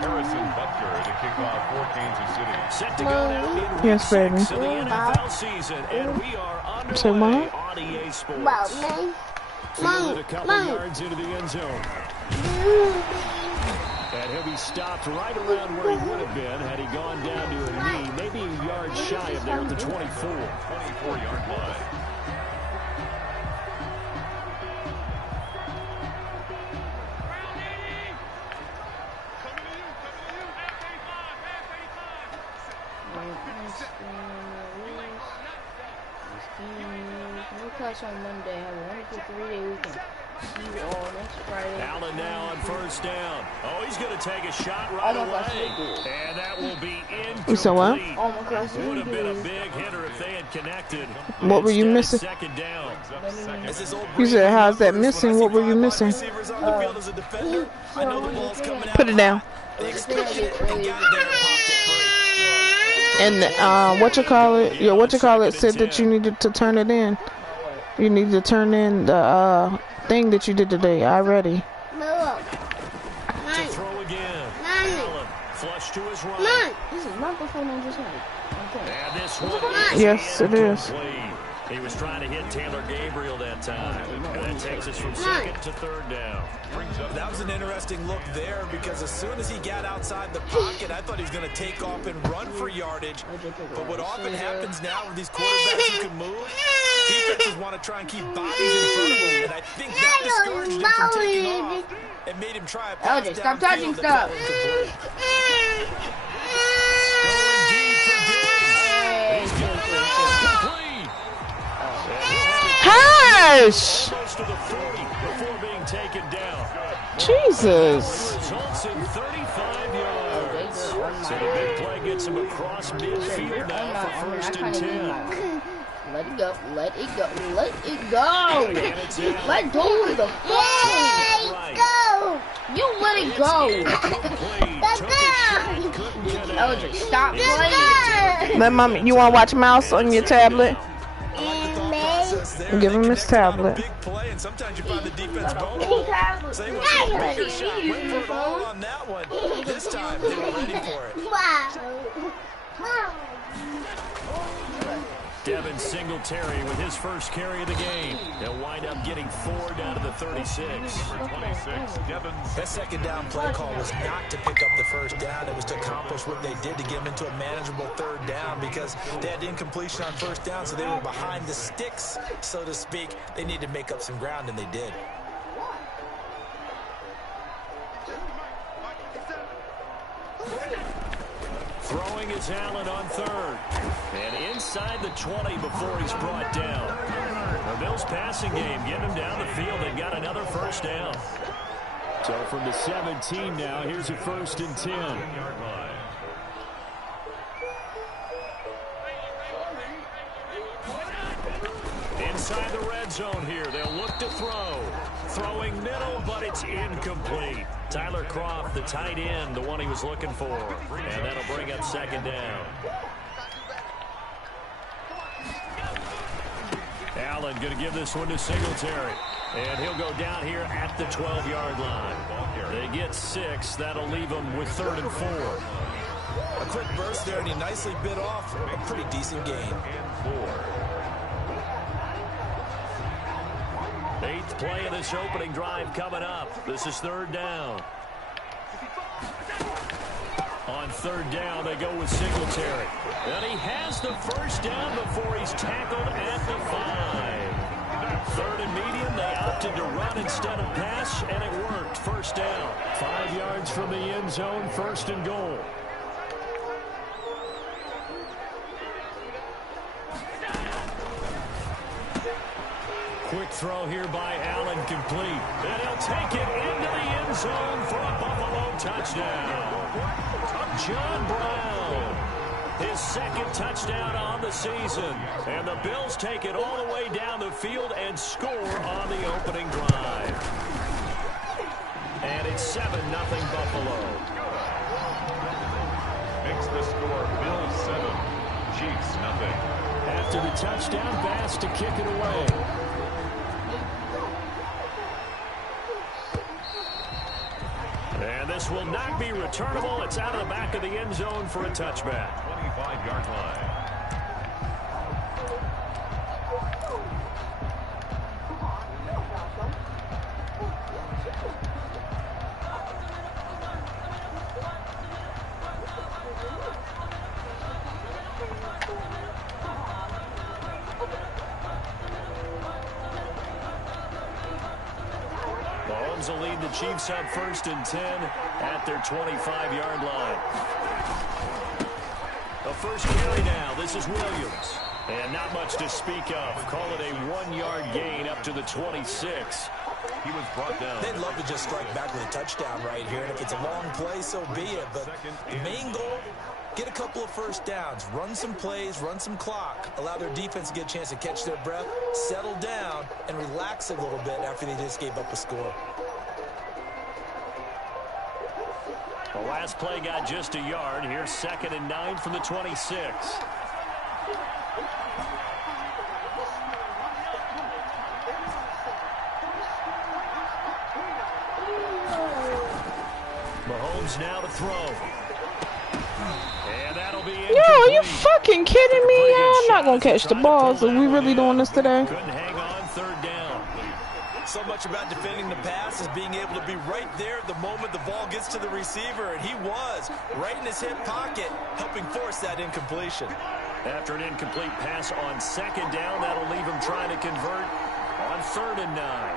Harrison Butker to kick off for Kansas City. Set to go now in Yes, baby. week 6 of the NFL season, and we are Say underway what? on EA Sports. Mom, Fielded a couple yards into the end zone. And he'll be stopped right around where he would have been had he gone down to a knee, maybe a yard shy of there at the 24. 24-yard line. No class on Monday. Have a wonderful 3-day weekend. See you all next Friday. Allen now on first down. Oh, he's going to take a shot right away. And that will be incomplete. So what? Oh my gosh, Would have been a big hitter if they had connected. What were you missing? Second down. You said, how's that missing? What were you missing? Put it down. And what you call it? Yeah, what you call it said that you needed to turn it in. You need to turn in the thing that you did today already. To throw again. Allen, flush to his right. This is not the phone I just had. Okay. And this one Yes, it is. incomplete. He was trying to hit Taylor Gabriel that time. And that takes us from second to third down. That was an interesting look there because as soon as he got outside the pocket, I thought he was going to take off and run for yardage. But what often happens now with these quarterbacks who can move, defenses want to try and keep bodies in front of him. And I think that discouraged him from taking off and made him try a pass downfield. Stop touching stuff. Going deep for Diggs. He's got it complete. Hush! Almost to the 40 before being taken down. Jesus. Results in 35 yards. So the big play gets him across midfield now for first and 10. Let it go. Let it go. Let it go. Let go of the phone. Go. You let it go. LJ, stop playing. Let mommy. You want to watch Mouse on your tablet? Give him his tablet. Big play, and sometimes you find the defense vulnerable. Say what bigger shot. Went for it all on that one. This time they were ready for it. Devin Singletary with his first carry of the game. They'll wind up getting 4 down to the 36. 26, Devin. That second down play call was not to pick up the first down. It was to accomplish what they did to get them into a manageable third down because they had incompletion on first down, so they were behind the sticks, so to speak. They needed to make up some ground, and they did. Throwing is Allen on third. And inside the 20 before he's brought down. The Bills passing game getting him down the field. They've got another first down. So from the 17 now, here's a first and 10. Inside the red zone here. They'll look to throw. Throwing middle, but it's incomplete. Tyler Croft, the tight end, the one he was looking for. And that'll bring up second down. Allen going to give this one to Singletary. And he'll go down here at the 12-yard line. They get 6. That'll leave them with 3rd and 4. A quick burst there, and he nicely bit off a pretty decent gain. 8th play of this opening drive coming up. This is 3rd down. On 3rd down, they go with Singletary. And he has the first down before he's tackled at the 5. 3rd and medium, they opted to run instead of pass, and it worked. First down. 5 yards from the end zone, 1st and goal. Quick throw here by Allen, complete. And he'll take it into the end zone for a Buffalo touchdown. John Brown, his 2nd touchdown on the season. And the Bills take it all the way down the field and score on the opening drive. And it's 7-0 Buffalo. Makes the score Bills 7, Chiefs 0. After the touchdown, Bass to kick it away. And this This will not be returnable. It's out of the back of the end zone for a touchback. 25-yard line. Mahomes will lead the Chiefs up 1st and 10 at their 25-yard line. A first carry now. This is Williams. And not much to speak of. Call it a 1-yard gain up to the 26. He was brought down. They'd love to just strike back with a touchdown right here. And if it's a long play, so be it. But the main goal, get a couple of first downs. Run some plays, run some clock. Allow their defense to get a chance to catch their breath, settle down, and relax a little bit after they just gave up a score. The last play got just a yard. Here's 2nd and 9 from the 26. Mahomes now to throw. And that'll be incomplete. Yo, are you fucking kidding me? I'm not going to catch the ball. So we really doing this today? Couldn't hang on 3rd down. So much about defending the pass is being able to be right there at the moment the ball gets to the receiver, and he was right in his hip pocket, helping force that incompletion. After an incomplete pass on 2nd down, that'll leave him trying to convert on 3rd and 9.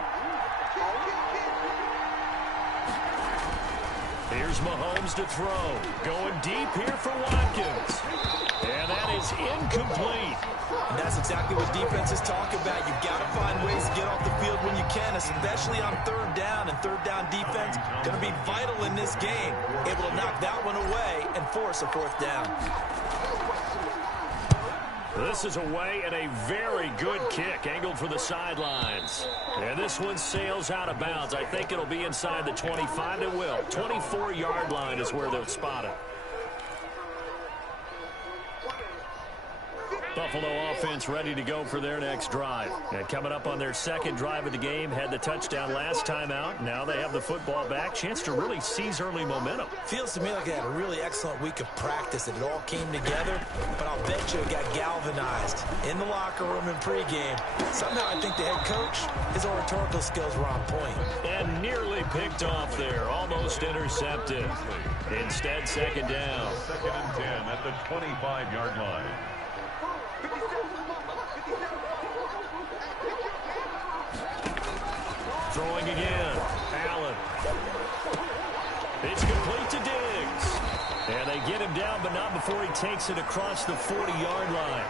Here's Mahomes to throw. Going deep here for Watkins. And that is incomplete. And that's exactly what defenses talk about. You've got to find ways to get off the field when you can, especially on 3rd down. And 3rd down defense going to be vital in this game. Able to knock that one away and force a 4th down. This is away and a very good kick, angled for the sidelines. And this one sails out of bounds. I think it'll be inside the 25. It will. 24-yard line is where they'll spot it. Buffalo offense ready to go for their next drive. And coming up on their 2nd drive of the game, had the touchdown last time out. Now they have the football back. Chance to really seize early momentum. Feels to me like they had a really excellent week of practice, and it all came together. But I'll bet you it got galvanized in the locker room in pregame. Somehow I think the head coach, his oratorical skills were on point. And nearly picked off there. Almost intercepted. Instead, 2nd down. 2nd and 10 at the 25-yard line. Throwing again. Allen. It's complete to Diggs. And they get him down, but not before he takes it across the 40-yard line.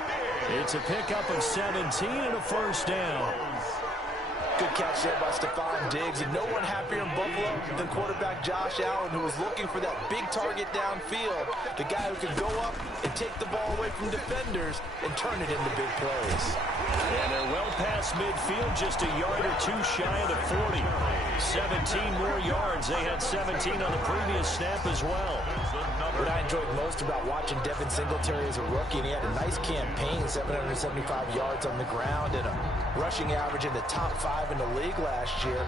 It's a pickup of 17 and a 1st down. Good catch there by Stephon Diggs, and no one happier in Buffalo than quarterback Josh Allen, who was looking for that big target downfield, the guy who could go up and take the ball away from defenders and turn it into big plays. And they're well past midfield, just a yard or two shy of the 40. 17 more yards. They had 17 on the previous snap as well. What I enjoyed most about watching Devin Singletary as a rookie, and he had a nice campaign, 775 yards on the ground and a rushing average in the top 5 in the league last year,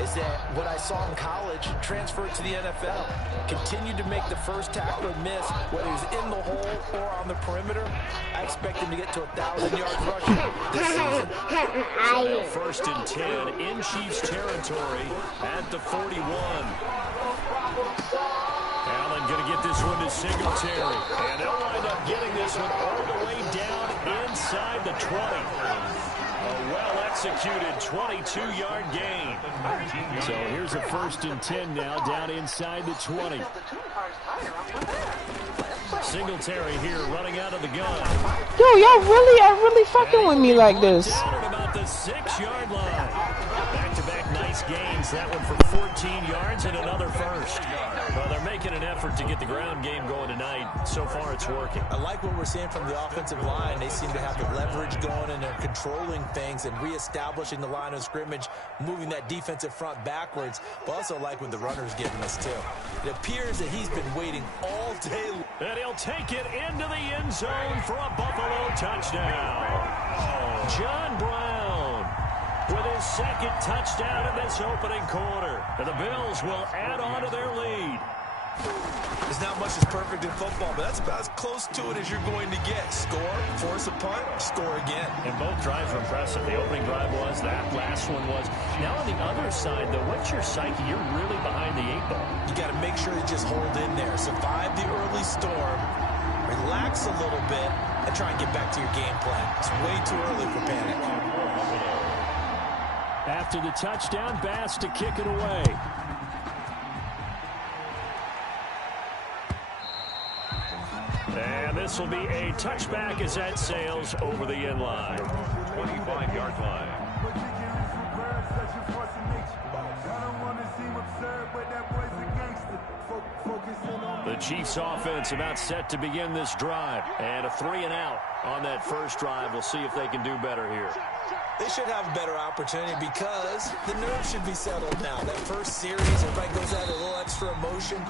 is that what I saw in college transferred to the NFL. Continued to make the first tackler miss, whether he was in the hole or on the perimeter. I expect him to get to 1,000 yards rushing this season. So now 1st and 10 in Chiefs territory at the 41. Allen going to get this one to Singletary. And they'll wind up getting this one all the way down inside the 20. A well-executed 22-yard gain. So here's a 1st and 10 now down inside the 20. Singletary here running out of the gun. Yo, y'all are really fucking with me like this. Down at about the 6-yard line. Back-to-back nice gains. That one for 14 yards and another 1st. Well, they're making an effort to get the ground game going tonight. So far, it's working. I like what we're seeing from the offensive line. They seem to have the leverage going, and they're controlling things and reestablishing the line of scrimmage, moving that defensive front backwards. But also like what the runner's giving us, too. It appears that he's been waiting all day. And he'll take it into the end zone for a Buffalo touchdown. John Brown. with his second touchdown in this opening quarter. And the Bills will add on to their lead. There's not much that's perfect in football, but that's about as close to it as you're going to get. Score, force a punt, score again. And both drives were impressive. The opening drive was, that last one was. Now on the other side, though, what's your psyche? You're really behind the 8 ball. You got to make sure you just hold in there. Survive the early storm, relax a little bit, and try and get back to your game plan. It's way too early for panic. After the touchdown, Bass to kick it away. And this will be a touchback as that sails over the end line. 25-yard line. The Chiefs offense about set to begin this drive. And a 3-and-out on that first drive. We'll see if they can do better here. They should have a better opportunity because the nerves should be settled now. That first series, everybody goes out a little extra emotion.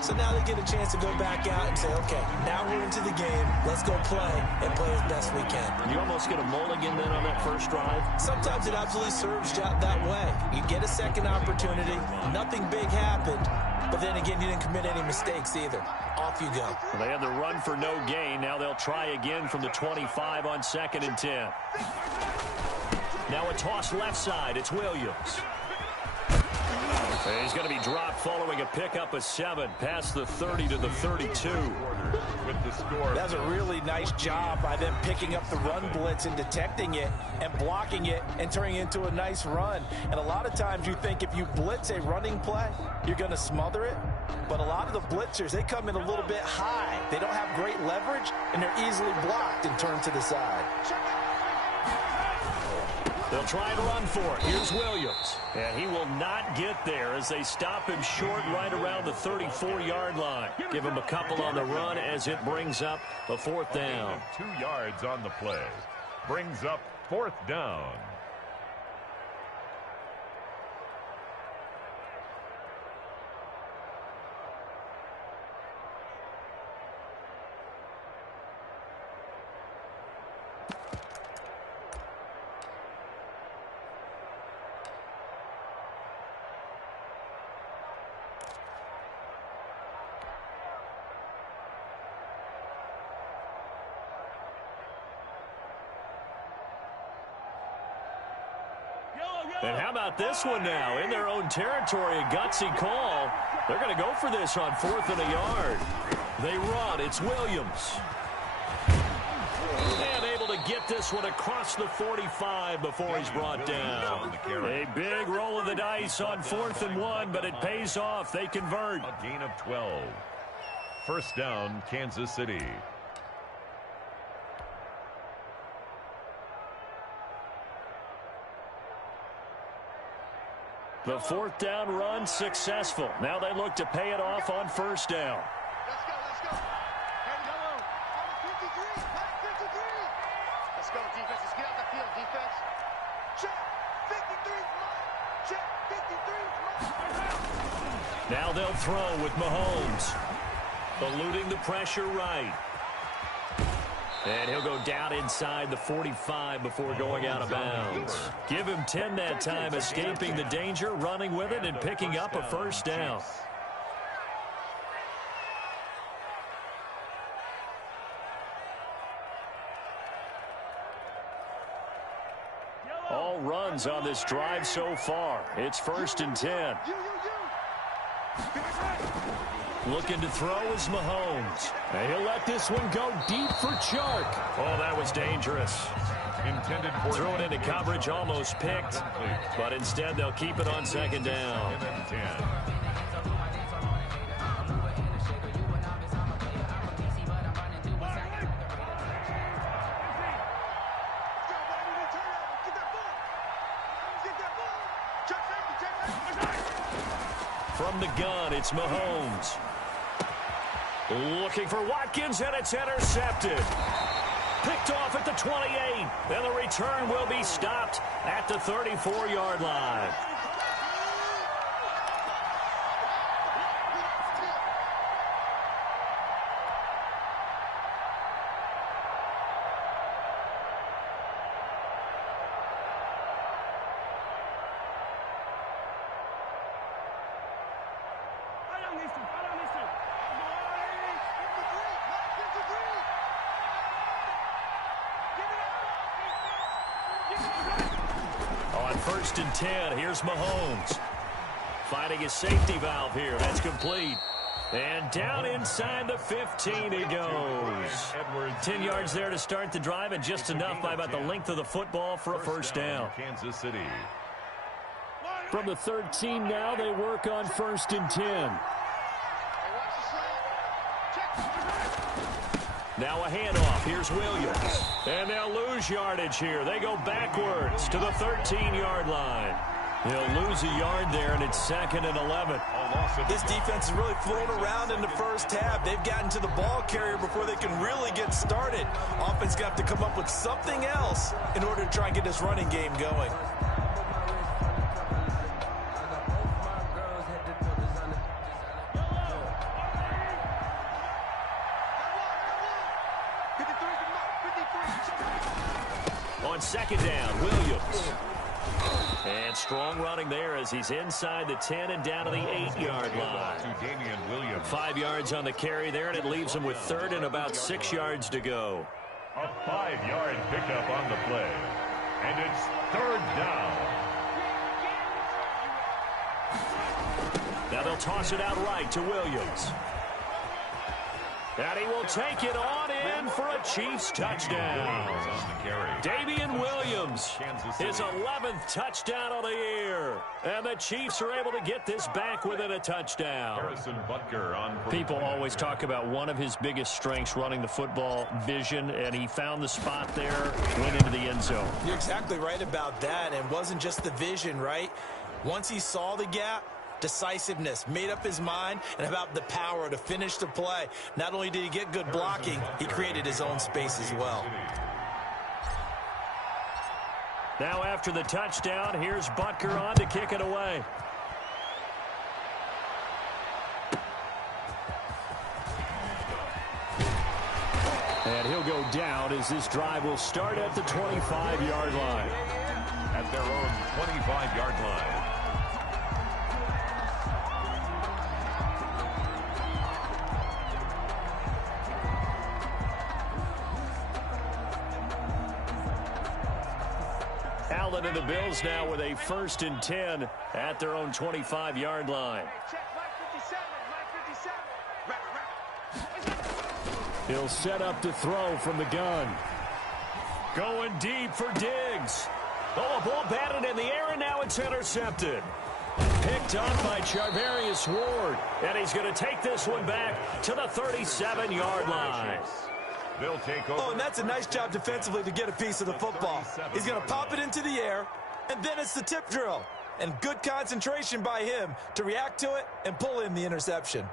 So now they get a chance to go back out and say, okay, now we're into the game. Let's go play and play as best we can. You almost get a mulligan then on that first drive? Sometimes it absolutely serves that way. You get a second opportunity. Nothing big happened. But then again, you didn't commit any mistakes either. Off you go. Well, they had the run for no gain. Now they'll try again from the 25 on 2nd and 10. Now a toss left side. It's Williams. He's going to be dropped following a pickup of 7 past the 30 to the 32. With the score. That was a really nice job by them picking up the run blitz and detecting it and blocking it and turning it into a nice run. And a lot of times you think if you blitz a running play, you're going to smother it. But a lot of the blitzers, they come in a little bit high. They don't have great leverage, and they're easily blocked and turned to the side. They'll try to run for it. Here's Williams. And he will not get there as they stop him short right around the 34-yard line. Give him a couple on the run as it brings up a 4th down. 2 yards on the play. Brings up 4th down. And how about this one now? In their own territory, a gutsy call. They're going to go for this on 4th and a yard. They run. It's Williams. And able to get this one across the 45 before he's brought down. A big roll of the dice on 4th and 1, but it pays off. They convert. A gain of 12. First down, Kansas City. The 4th down run successful. Now they look to pay it off on 1st down. Let's go, let's go. Hey, hello. Number 53, pack 53. Let's go, defense. Let's get out the field, defense. Check. 53's mine. Check. 53's mine. Now they'll throw with Mahomes. Eluding the pressure right. And he'll go down inside the 45 before going out of bounds. Give him 10 that time, escaping the danger, running with it, and picking up a 1st down. All runs on this drive so far. It's 1st and 10. Looking to throw is Mahomes. And he'll let this one go deep for Chark. Oh, that was dangerous. Intended for Threw it into coverage, almost picked. But instead, they'll keep it on 2nd down. 10. From the gun, it's Mahomes. Looking for Watkins, and it's intercepted. Picked off at the 28. Then the return will be stopped at the 34-yard line. 1st and 10. Here's Mahomes. Finding his safety valve here. That's complete. And down inside the 15 he goes. 10 yards there to start the drive, and just enough by about the length of the football for a first down. Kansas City. From the 13 now, they work on 1st and 10. Now a handoff. Here's Williams. And they'll lose yardage here. They go backwards to the 13-yard line. He'll lose a yard there, and it's 2nd and 11. This defense is really flown around in the first half. They've gotten to the ball carrier before they can really get started. Offense got to come up with something else in order to try and get this running game going. On 2nd down, Williams. And strong running there as he's inside the 10 and down to the 8-yard line. 5 yards on the carry there, and it leaves him with 3rd and about 6 yards to go. A 5-yard pickup on the play. And it's 3rd down. Now they'll toss it out right to Williams. And he will take it on in for a Chiefs touchdown. Damian Williams, his 11th touchdown of the year. And the Chiefs are able to get this back within a touchdown. People always talk about one of his biggest strengths, running the football, vision, and he found the spot there, went into the end zone. You're exactly right about that. And it wasn't just the vision, right? Once he saw the gap, decisiveness, made up his mind, and about the power to finish the play. Not only did he get good blocking, he created his own space as well. Now after the touchdown, here's Butker on to kick it away. And he'll go down as this drive will start at the 25-yard line. At their own 25-yard line. Allen and the Bills now with a 1st and 10 at their own 25-yard line. He'll set up to throw from the gun. Going deep for Diggs. Oh, a ball batted in the air, and now it's intercepted. Picked up by Charvarius Ward. And he's going to take this one back to the 37-yard line. They'll take over. Oh, and that's a nice job defensively to get a piece of the football. He's going to pop it into the air, and then it's the tip drill. And good concentration by him to react to it and pull in the interception.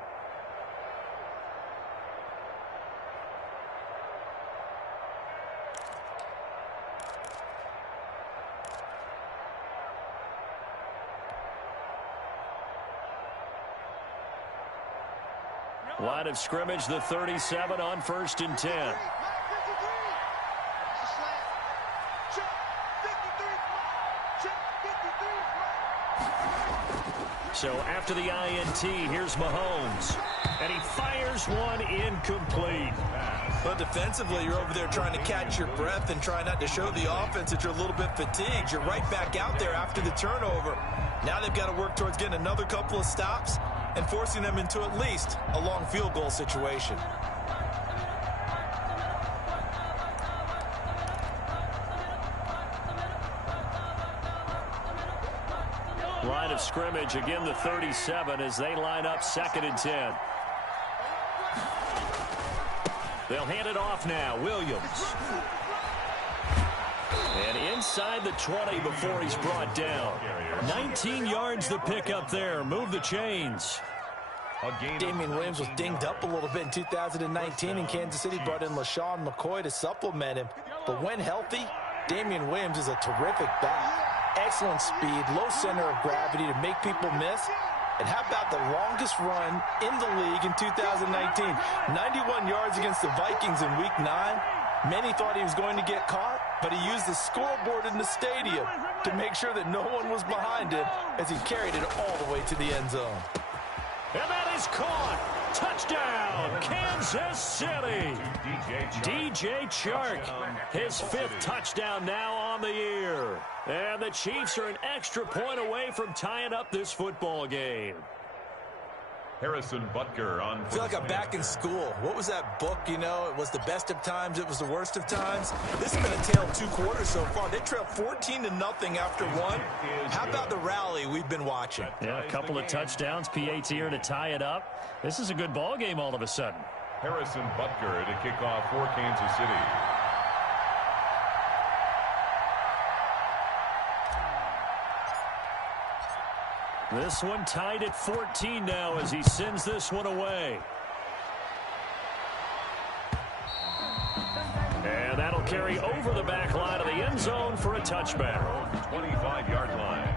Line of scrimmage, the 37 on 1st and 10. So after the INT, here's Mahomes. And he fires one incomplete. But defensively, you're over there trying to catch your breath and try not to show the offense that you're a little bit fatigued. You're right back out there after the turnover. Now they've got to work towards getting another couple of stops and forcing them into at least a long field goal situation. Line of scrimmage, again the 37 as they line up 2nd and 10. They'll hand it off now. Williams. And inside the 20 before he's brought down. 19 yards to pick up there. Move the chains. Damian Williams was dinged up a little bit in 2019, and Kansas City brought in LaShawn McCoy to supplement him. But when healthy, Damian Williams is a terrific back. Excellent speed, low center of gravity to make people miss. And how about the longest run in the league in 2019? 91 yards against the Vikings in Week 9. Many thought he was going to get caught, but he used the scoreboard in the stadium to make sure that no one was behind him as he carried it all the way to the end zone. And that is caught. Touchdown. Touchdown, Kansas City. DJ Chark, his 5th touchdown now on the year. And the Chiefs are an extra point away from tying up this football game. Harrison Butker on. I feel like I'm back in school. What was that book, you know? It was the best of times. It was the worst of times. This has been a tale of 2 quarters so far. They trailed 14-0 after 1. How about the rally we've been watching? Yeah, a couple of touchdowns. PAT here to tie it up. This is a good ball game all of a sudden. Harrison Butker to kick off for Kansas City. This one tied at 14 now as he sends this one away. And that'll carry over the back line of the end zone for a touchback. 25-yard line.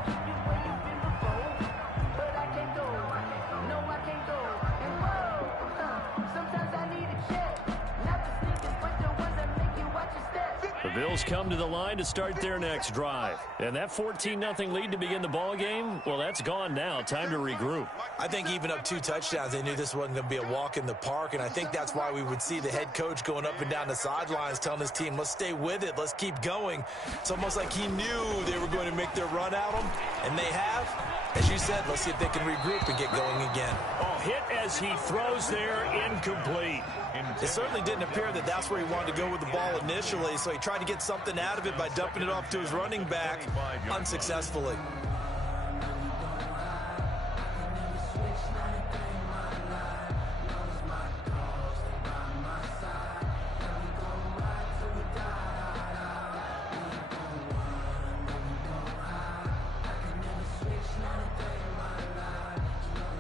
The Bills come to the line to start their next drive. And that 14-0 lead to begin the ball game, well, that's gone now. Time to regroup. I think even up 2 touchdowns, they knew this wasn't going to be a walk in the park, and I think that's why we would see the head coach going up and down the sidelines telling his team, let's stay with it, let's keep going. It's almost like he knew they were going to make their run at him, and they have. As you said, let's see if they can regroup and get going again. Oh, hit as he throws there, incomplete. It certainly didn't appear that that's where he wanted to go with the ball initially, so he tried to get something out of it by dumping it off to his running back unsuccessfully.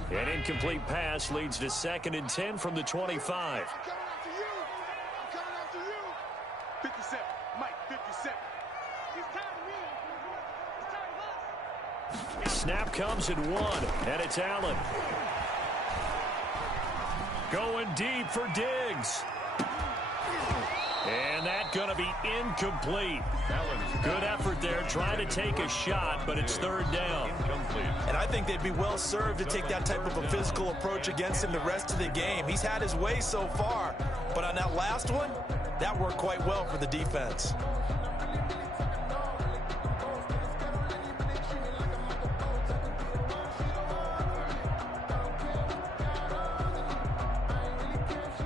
An incomplete pass leads to 2nd and 10 from the 25. I'm coming after you. I'm coming after you. 57. Mike, 57. He's tired of me. He's tired of us. Snap comes at 1, and it's Allen. Going deep for Diggs. And that's going to be incomplete. Good effort there, trying to take a shot, but it's 3rd down. And I think they'd be well served to take that type of a physical approach against him the rest of the game. He's had his way so far, but on that last one, that worked quite well for the defense.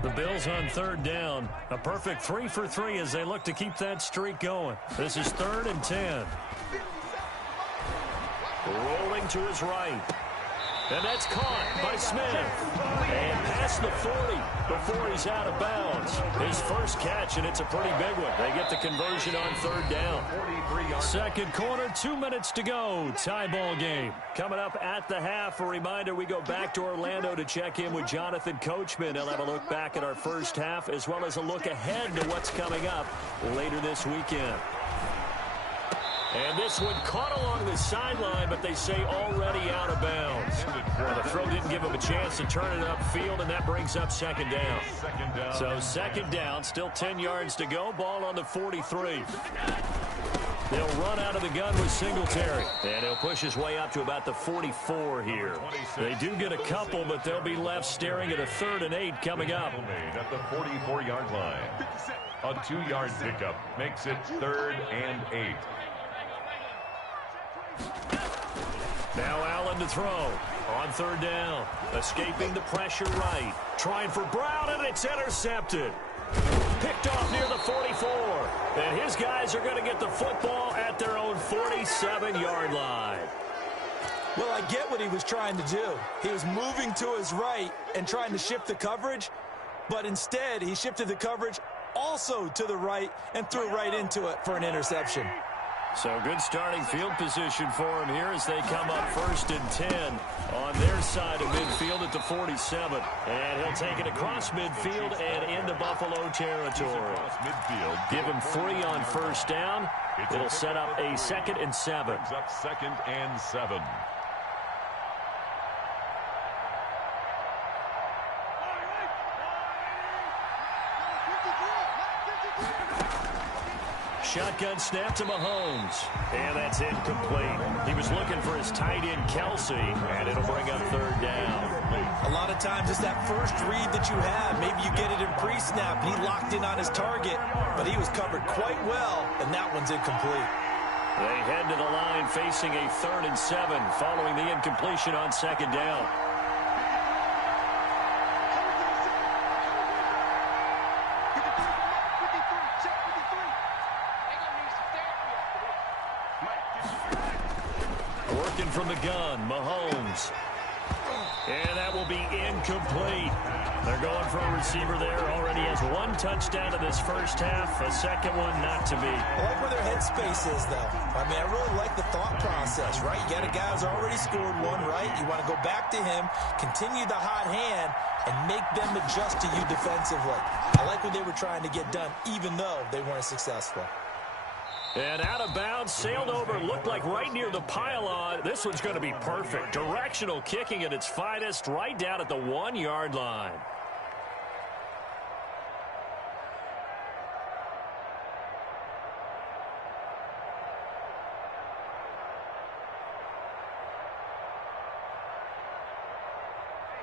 The Bills on 3rd down. A perfect 3 for 3 as they look to keep that streak going. This is 3rd and 10. Rolling to his right. And that's caught by Smith. And past the 40 before he's out of bounds. His first catch, and it's a pretty big one. They get the conversion on 3rd down. 2nd quarter, 2 minutes to go. Tie ball game. Coming up at the half, a reminder we go back to Orlando to check in with Jonathan Coachman. He'll have a look back at our first half as well as a look ahead to what's coming up later this weekend. And this one caught along the sideline, but they say already out of bounds. Well, the throw didn't give him a chance to turn it upfield, and that brings up 2nd down. So 2nd down, still 10 yards to go. Ball on the 43. They'll run out of the gun with Singletary. And he'll push his way up to about the 44 here. They do get a couple, but they'll be left staring at a 3rd and 8 coming up. At the 44-yard line. A 2-yard pickup makes it 3rd and 8. Now Allen to throw on 3rd down. Escaping the pressure right. Trying for Brown, and it's intercepted. Picked off near the 44. And his guys are going to get the football at their own 47-yard line. Well, I get what he was trying to do. He was moving to his right and trying to shift the coverage, but instead he shifted the coverage also to the right and threw right into it for an interception. So good starting field position for him here as they come up 1st and 10 on their side of midfield at the 47. And he'll take it across midfield and into Buffalo territory. Give him 3 on 1st down. It'll set up a 2nd and 7. Up 2nd and 7. shotgun snap to Mahomes. And that's incomplete. He was looking for his tight end, Kelsey, and it'll bring up third down. A lot of times it's that first read that you have. Maybe you get it in pre-snap, and he locked in on his target, but he was covered quite well, and that one's incomplete. They head to the line facing a 3rd and 7 following the incompletion on 2nd down. Working from the gun, Mahomes. And that will be incomplete. They're going for a receiver there. Already has 1 touchdown in this first half. A second one not to be. I like where their headspace is, though. I mean, I really like the thought process, right? You got a guy who's already scored 1, right? You want to go back to him, continue the hot hand, and make them adjust to you defensively. I like what they were trying to get done, even though they weren't successful. And out of bounds, sailed over, looked like right near the pylon. This one's going to be perfect. Directional kicking at its finest, right down at the 1-yard line.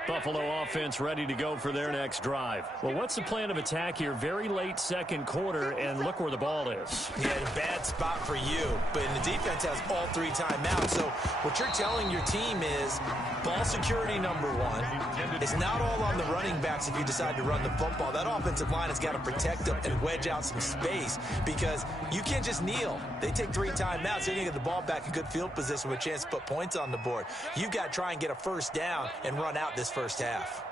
Buffalo offense ready to go for their next drive. Well, what's the plan of attack here? Very late second quarter, and look where the ball is. Yeah, a bad spot for you, but the defense has all 3 timeouts. So what you're telling your team is ball security number 1. It's not all on the running backs if you decide to run the football. That offensive line has got to protect them and wedge out some space because you can't just kneel. They take 3 timeouts. They're going to get the ball back in good field position with a chance to put points on the board. You got to try and get a first down and run out this first half.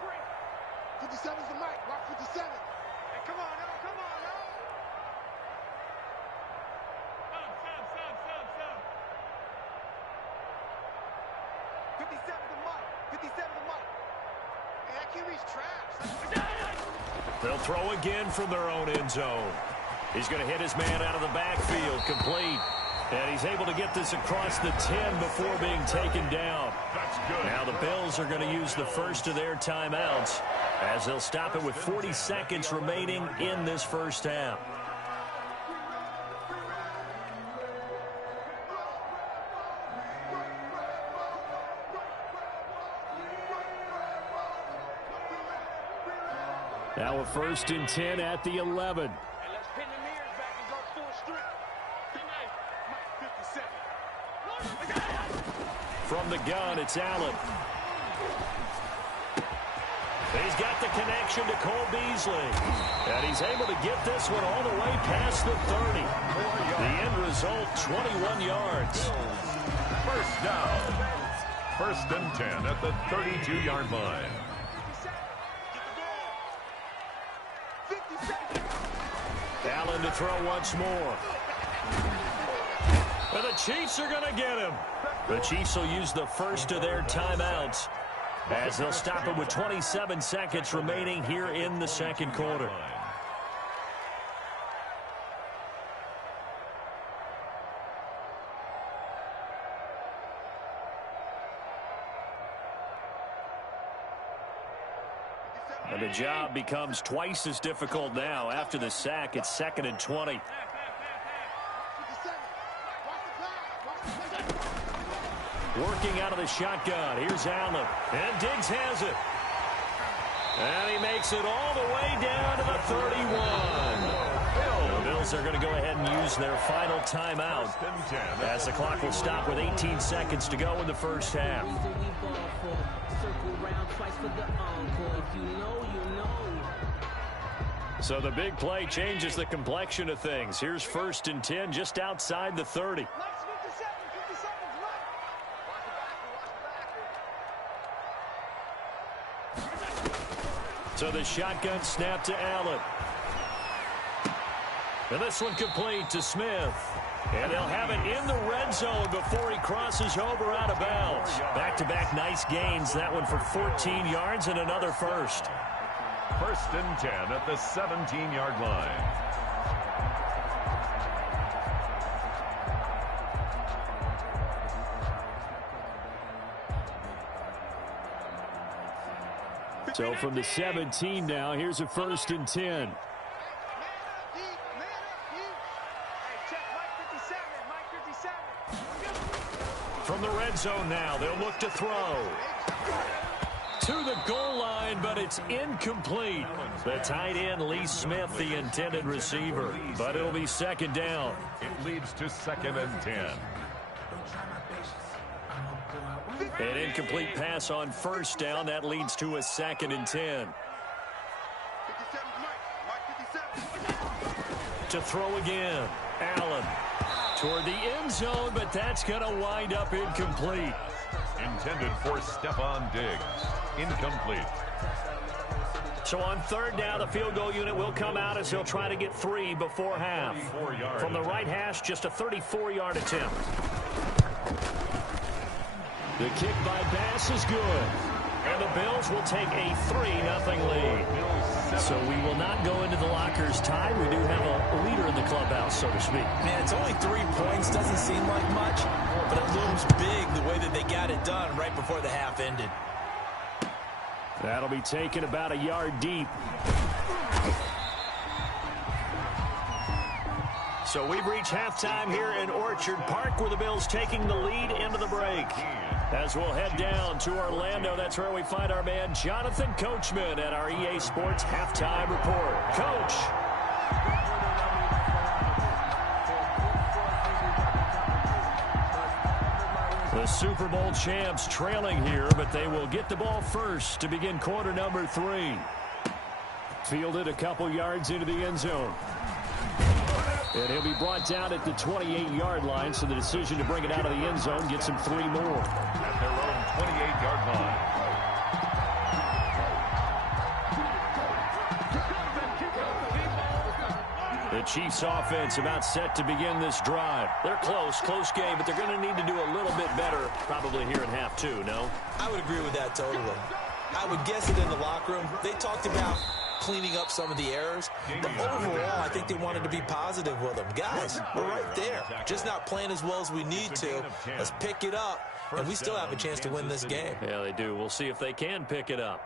57's the mic. Rock 57. Hey, come on, now. Come on, now. Stop. 57's the mic. 57's the mic. Hey, that QB's trash. They'll throw again from their own end zone. He's going to hit his man out of the backfield, complete. And he's able to get this across the 10 before being taken down. That's good. Now the Bills are going to use the first of their timeouts as they'll stop it with 40 seconds remaining in this first half. Now a 1st and 10 at the 11. Let's pin the mirrors back and go full strip. Mike 57. From the gun, it's Allen. He's got the connection to Cole Beasley. And he's able to get this one all the way past the 30. The end result, 21 yards. First down. 1st and 10 at the 32-yard line. Allen to throw once more. And the Chiefs are going to get him. The Chiefs will use the first of their timeouts as they'll stop it with 27 seconds remaining here in the second quarter. And the job becomes twice as difficult now. After the sack, it's 2nd and 20. Working out of the shotgun. Here's Allen. And Diggs has it. And he makes it all the way down to the 31. The Bills are going to go ahead and use their final timeout as the clock will stop with 18 seconds to go in the first half. So the big play changes the complexion of things. Here's 1st and 10 just outside the 30. So the shotgun snap to Allen. And this one complete to Smith. And they'll have it in the red zone before he crosses over out of bounds. Back-to-back nice gains. That one for 14 yards and another first. 1st and 10 at the 17-yard line. So from the 17 now, here's a 1st and 10. Man up, D. Man up, D. Hey, from the red zone now. They'll look to throw. To the goal line, but it's incomplete. The tight end, Lee Smith, the intended receiver. But it'll be second down. It leads to 2nd and 10. An incomplete pass on first down. That leads to a 2nd and 10. To throw again. Allen toward the end zone, but that's going to wind up incomplete. Intended for Stephon Diggs. Incomplete. So on third down, the field goal unit will come out as he'll try to get 3 before half. From the right hash, just a 34-yard attempt. The kick by Bass is good. And the Bills will take a 3-0 lead. So we will not go into the lockers tied. We do have a leader in the clubhouse, so to speak. Man, it's only 3 points. Doesn't seem like much, but it looms big the way that they got it done right before the half ended. That'll be taken about a yard deep. So we've reached halftime here in Orchard Park, where the Bills taking the lead into the break. As we'll head down to Orlando, that's where we find our man Jonathan Coachman at our EA Sports Halftime Report. Coach. The Super Bowl champs trailing here, but they will get the ball first to begin quarter number 3. Fielded a couple yards into the end zone. And he'll be brought down at the 28-yard line, so the decision to bring it out of the end zone gets him 3 more. At their own 28-yard line. The Chiefs offense about set to begin this drive. They're close game, but they're going to need to do a little bit better probably here in half 2, no? I would agree with that totally. I would guess it in the locker room. They talked about cleaning up some of the errors, but overall, I think they wanted to be positive with them. Guys, we're right there. Just not playing as well as we need to. Let's pick it up, and we still have a chance to win this game. Yeah, they do. We'll see if they can pick it up.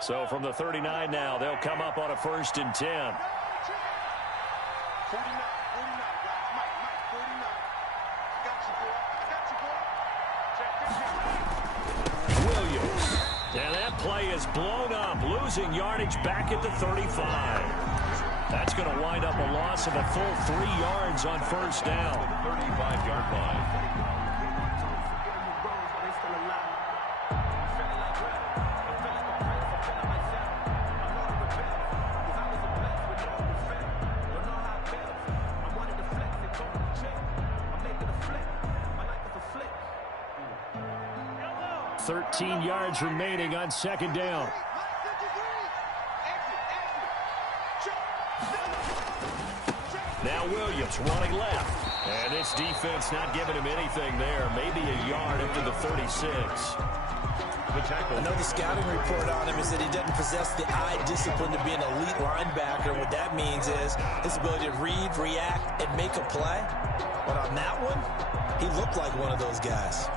So from the 39 now, they'll come up on a 1st and 10. 49, guys. Mike, 49. I got you, boy. Williams. And that play is blown up, losing yardage back at the 35. That's going to wind up a loss of a full 3 yards on first down. 35-yard line. $13 yards remaining on second down. Now Williams running left. And this defense not giving him anything there. Maybe a yard up to the 36. I know the scouting report on him is that he doesn't possess the eye discipline to be an elite linebacker. What that means is his ability to read, react, and make a play. But on that one, he looked like one of those guys.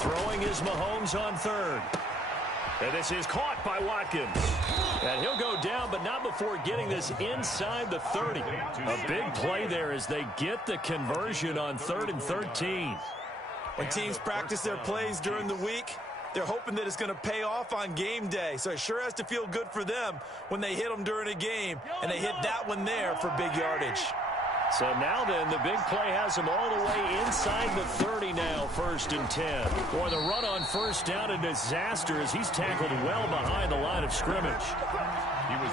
Throwing is Mahomes on third. And this is caught by Watkins. And he'll go down, but not before getting this inside the 30. A big play there as they get the conversion on 3rd and 13. When teams practice their plays during the week, they're hoping that it's going to pay off on game day. So it sure has to feel good for them when they hit them during a game. And they hit that one there for big yardage. So now then, the big play has him all the way inside the 30 now, 1st and 10. Boy, the run on first down, a disaster as he's tackled well behind the line of scrimmage.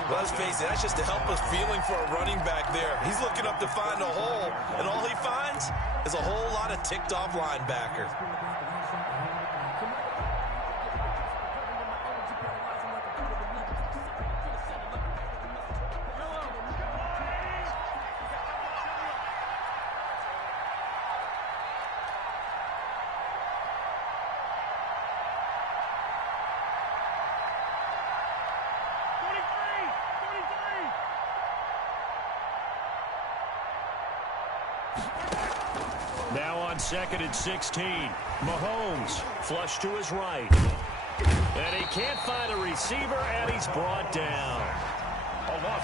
Let's face it, that's just a helpless feeling for a running back there. He's looking up to find a hole, and all he finds is a whole lot of ticked-off linebacker. Now on 2nd and 16. Mahomes flush to his right. And he can't find a receiver, and he's brought down.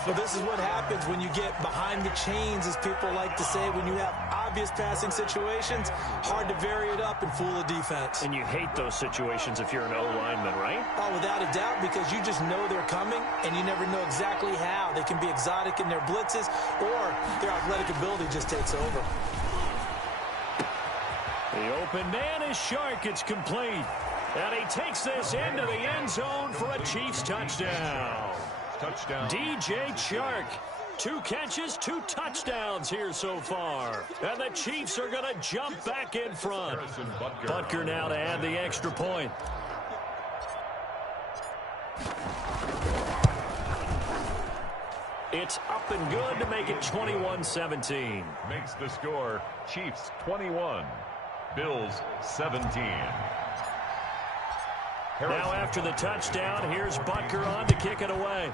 Well, this is what happens when you get behind the chains, as people like to say, when you have obvious passing situations. Hard to vary it up and fool a defense. And you hate those situations if you're an O-lineman, right? Oh, without a doubt, because you just know they're coming, and you never know exactly how. They can be exotic in their blitzes, or their athletic ability just takes over. The open man is Shark. It's complete. And he takes this into the end zone for a Chiefs touchdown. Touchdown. DJ Chark. 2 catches, 2 touchdowns here so far. And the Chiefs are going to jump back in front. Butker now to add the extra point. It's up and good to make it 21-17. Makes the score Chiefs 21, Bills 17. Now after the touchdown, here's Butker on to kick it away.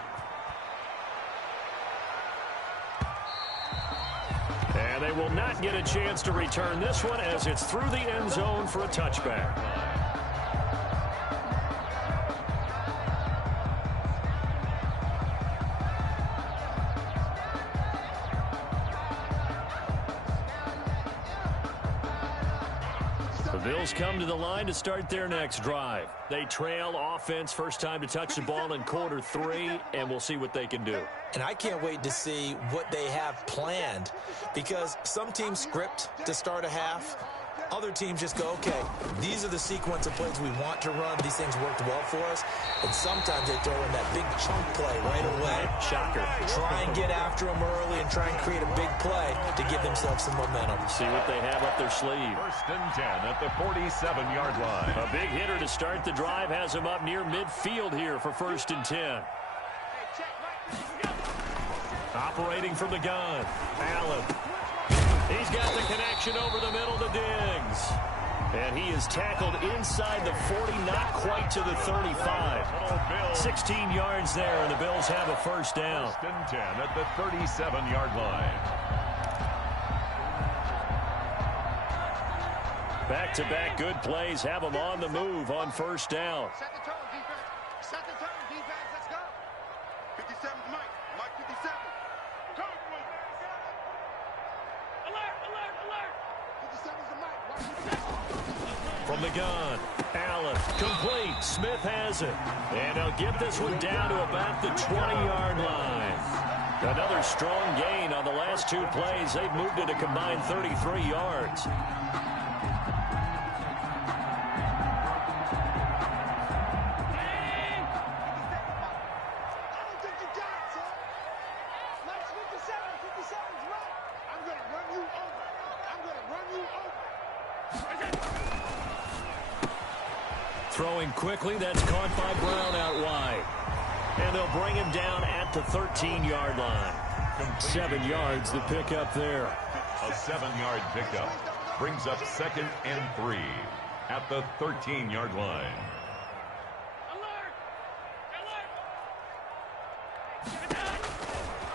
And they will not get a chance to return this one as it's through the end zone for a touchback. The Bills come to the line to start their next drive. They trail offense, first time to touch the ball in quarter 3, and we'll see what they can do. And I can't wait to see what they have planned, because some teams script to start a half. Other teams just go, okay, these are the sequence of plays we want to run. These things worked well for us. And sometimes they throw in that big chunk play right away. Shocker. Try and get after them early and try and create a big play to give themselves some momentum. See what they have up their sleeve. 1st and 10 at the 47-yard line. A big hitter to start the drive has him up near midfield here for 1st and 10. Operating from the gun, Allen. He's got the connection over the middle to Diggs. And he is tackled inside the 40, not quite to the 35. 16 yards there, and the Bills have a first down. 1st and 10 at the 37-yard line. Back-to-back good plays have them on the move on first down. Set the tone, defense. Set the tone, defense. Let's go. 57's Mike. Mike 57. Alert, alert, alert. 57's the Mike. Watch the From the gun, Allen, complete. Smith has it. And he'll get this one down to about the 20-yard line. Another strong gain on the last 2 plays. They've moved it a combined 33 yards. Throwing quickly, that's caught by Brown out wide. And they'll bring him down at the 13-yard line. 7 yards the pickup there. A 7-yard pickup brings up 2nd and 3 at the 13-yard line.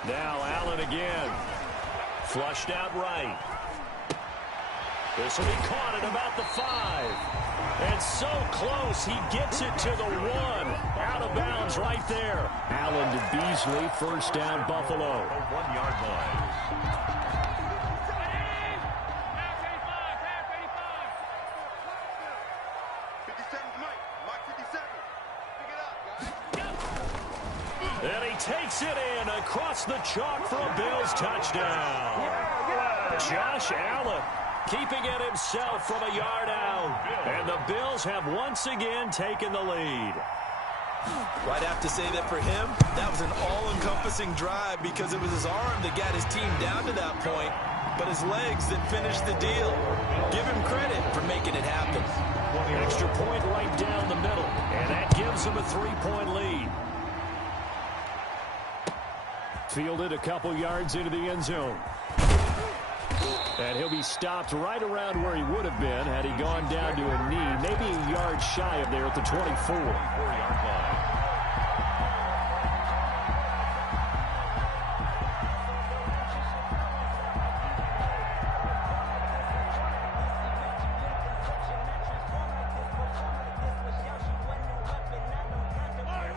Now Allen again. Flushed out right. This will be caught at about the 5. And so close, he gets it to the 1. Out of bounds right there. Allen to Beasley, first down Buffalo. A 1-yard line. And he takes it in across the chalk for a Bills touchdown. Josh Allen keeping it himself from a yard out. And the Bills have once again taken the lead. Well, I'd have to say that for him, that was an all-encompassing drive because it was his arm that got his team down to that point, but his legs that finished the deal. Give him credit for making it happen. Extra point right down the middle, and that gives him a 3-point lead. Fielded a couple yards into the end zone. And he'll be stopped right around where he would have been had he gone down to a knee, maybe a yard shy of there at the 24. 4-yard line.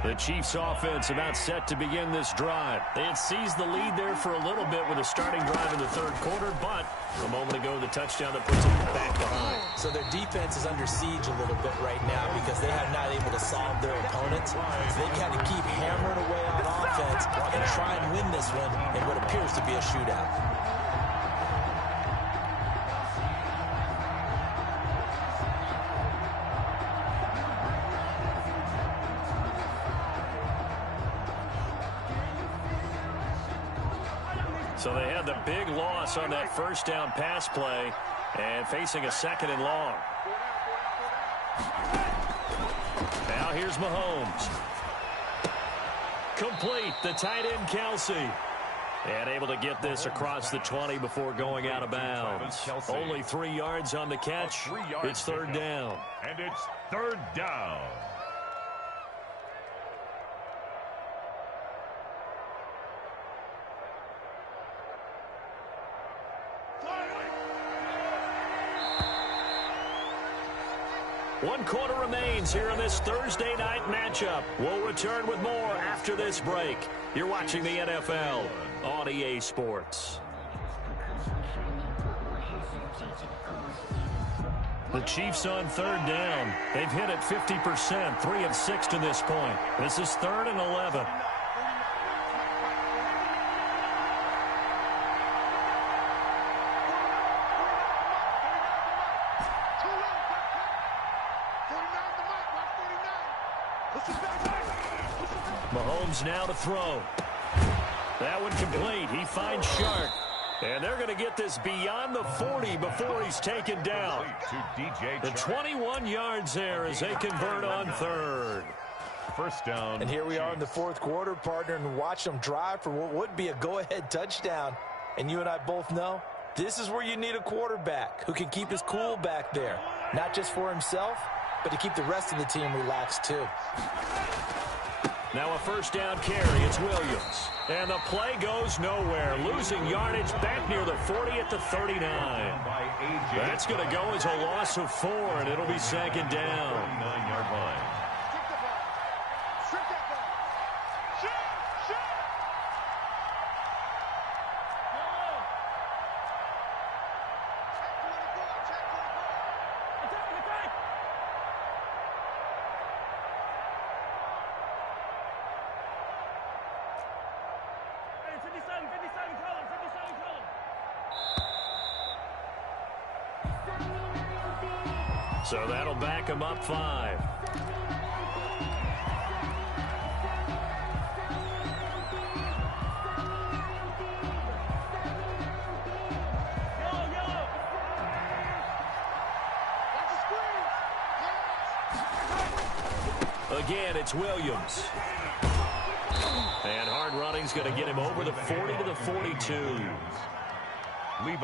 The Chiefs offense about set to begin this drive. They had seized the lead there for a little bit with a starting drive in the third quarter, but a moment ago the touchdown that puts them back behind. So their defense is under siege a little bit right now because they have not able to solve their opponents. So they got to keep hammering away on offense and try and win this one in what appears to be a shootout. So they had the big loss on that first down pass play and facing a second and long. Now here's Mahomes. Complete, the tight end Kelsey. And able to get this across the 20 before going out of bounds. Only 3 yards on the catch. It's third down. And it's third down. One quarter remains here in this Thursday night matchup. We'll return with more after this break. You're watching the NFL on EA Sports. The Chiefs on third down. They've hit it 50%, 3 of 6 to this point. This is 3rd and 11. Mahomes now to throw. That one complete. He finds Shark. And they're going to get this beyond the 40 before he's taken down. The 21 yards there as they convert on third. First down. And here we are in the fourth quarter, partner, and watch them drive for what would be a go-ahead touchdown. And you and I both know this is where you need a quarterback who can keep his cool back there. Not just for himself, but to keep the rest of the team relaxed too. Now a first down carry. It's Williams. And the play goes nowhere. Losing yardage back near the 40 at the 39. That's going to go as a loss of 4, and it'll be second down. 39-yard line. So that'll back him up 5. Again, it's Williams. And hard running's going to get him over the 40 to the 42.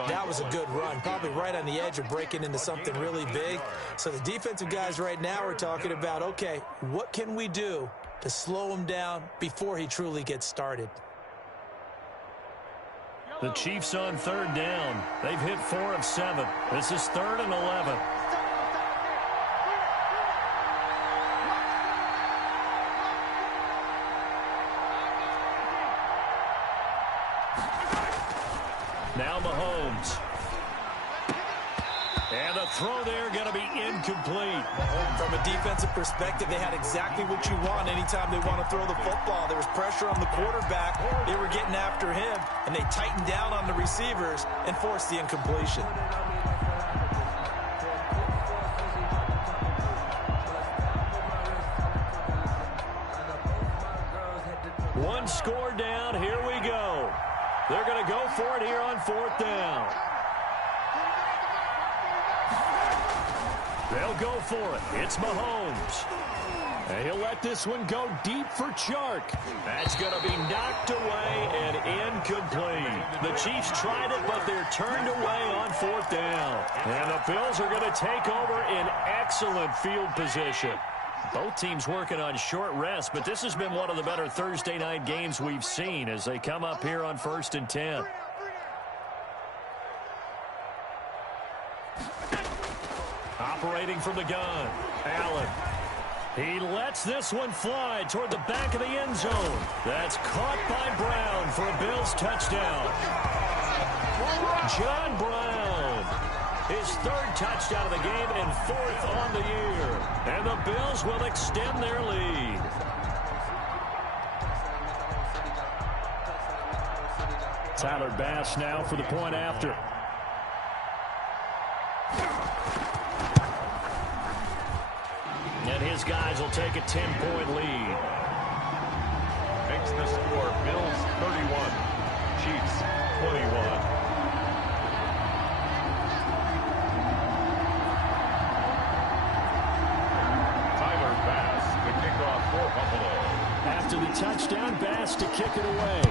That was a good run, probably right on the edge of breaking into something really big. So the defensive guys right now are talking about, okay, what can we do to slow him down before he truly gets started? The Chiefs on third down. They've hit 4 of 7. This is 3rd and 11. Now Mahomes. And the throw there going to be incomplete. From a defensive perspective, they had exactly what you want anytime they want to throw the football. There was pressure on the quarterback. They were getting after him, and they tightened down on the receivers and forced the incompletion. One score down. Here we go. They're going to go for it here on 4th down. They'll go for it. It's Mahomes. And he'll let this one go deep for Chark. That's going to be knocked away and incomplete. The Chiefs tried it, but they're turned away on 4th down. And the Bills are going to take over in excellent field position. Both teams working on short rest, but this has been one of the better Thursday night games we've seen as they come up here on 1st and 10. Operating from the gun, Allen. He lets this one fly toward the back of the end zone. That's caught by Brown for a Bills touchdown. John Brown, his third touchdown of the game and fourth on the year. And the Bills will extend their lead. Tyler Bass now for the point after. And his guys will take a 10-point lead. Makes the score Bills 31, Chiefs 21. Tyler Bass, the kickoff for Buffalo. After the touchdown, Bass to kick it away.